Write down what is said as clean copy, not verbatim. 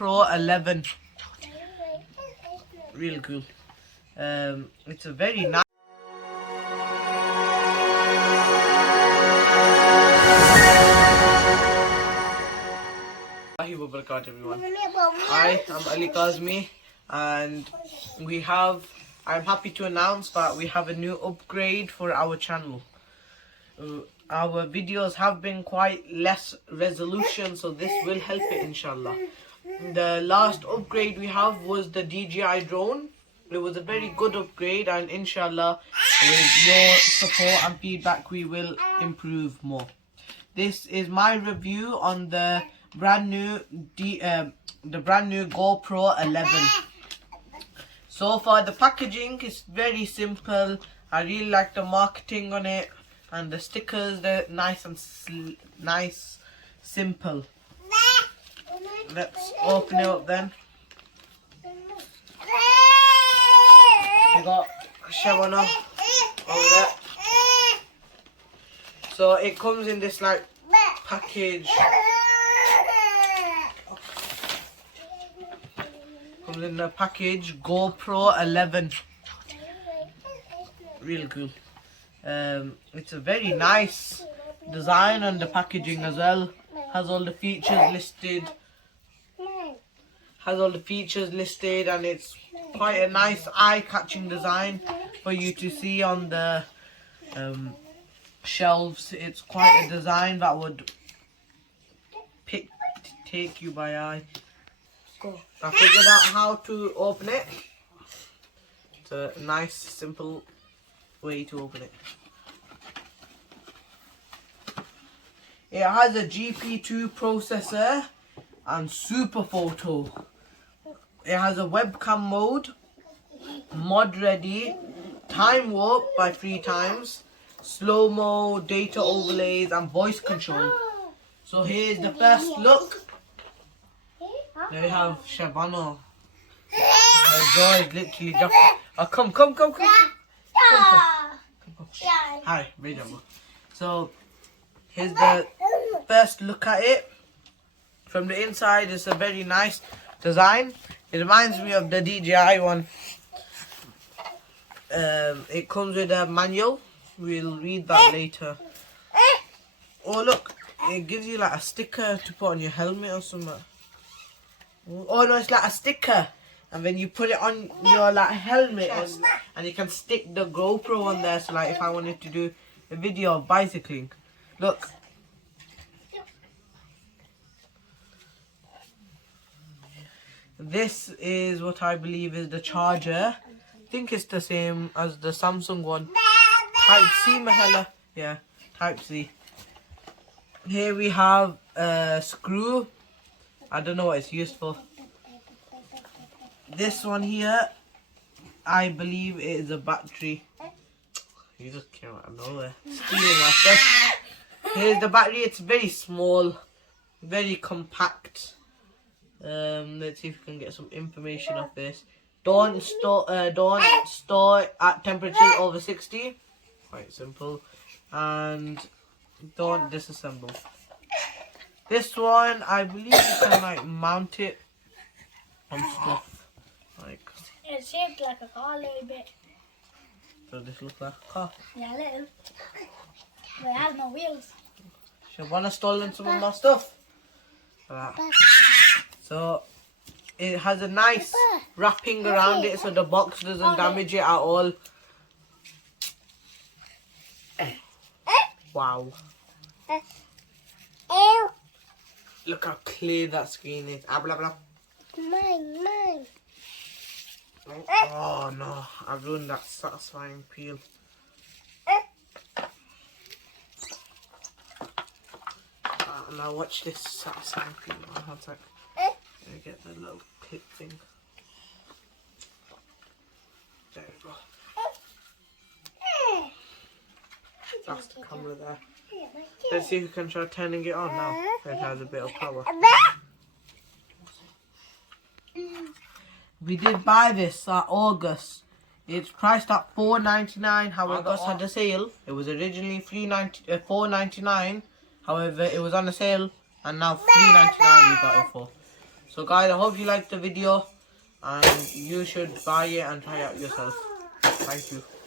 GoPro 11. Real cool. It's a very nice. Everyone. Hi, I'm Ali Kazmi, and I'm happy to announce that we have a new upgrade for our channel. Our videos have been quite less resolution, so this will help it, inshallah. The last upgrade we have was the DJI drone. It was a very good upgrade, and inshallah, with your support and feedback, we will improve more. This is my review on the brand new GoPro 11. So far, the packaging is very simple. I really like the marketing on it, and the stickers, they're nice and simple. Let's open it up then. You got Shavana over there. So it comes in this like package. Comes in the package GoPro 11. Real cool. It's a very nice design on the packaging as well. Has all the features listed. And it's quite a nice eye-catching design for you to see on the shelves. It's quite a design that would take you by eye. I figured out how to open it. It's a nice, simple way to open it. It has a GP2 processor and super photo. It has a webcam mode, mod ready, time warp by 3 times, slow-mo, data overlays and voice control. So here's the first look. There we have Shabana. Her jaw is literally jumping. Oh, come. Hi, Vedama. So here's the first look at it. From the inside, it's a very nice design. It reminds me of the DJI one. It comes with a manual. We'll read that later. Oh look, it gives you like a sticker to put on your helmet or something. Oh no, it's like a sticker, and then you put it on your like helmet, and you can stick the GoPro on there. So like if I wanted to do a video of bicycling, look. This is what I believe is the charger. I think it's the same as the Samsung one. Type C, Mahela. Yeah, Type C. Here we have a screw. I don't know what it's used for. This one here, I believe it is a battery. You just came out of nowhere. Stealing my stuff. Here's the battery. It's very small, very compact. Let's see if we can get some information off this. Don't store at temperature over 60. Quite simple. And don't disassemble. This one, I believe you can like mount it on stuff. Like it's shaped like a car a little bit. Does this look like a car? Yeah, a little. But it has no wheels. Shabana stolen some of my stuff. So it has a nice wrapping around it, so the box doesn't damage it at all. Wow. Look how clear that screen is. Blah, blah. Mine. Oh no, I've ruined that satisfying peel. Now watch this satisfying peel. One sec. Let me get the little clip thing. There we go. That's the camera there. Let's see if we can try turning it on now. It has a bit of power. We did buy this at August. It's priced at $4.99. However, August had a sale. It was originally $4.99. However, it was on a sale, and now $3.99 we got it for. So guys, I hope you liked the video and you should buy it and try it out yourself. Thank you.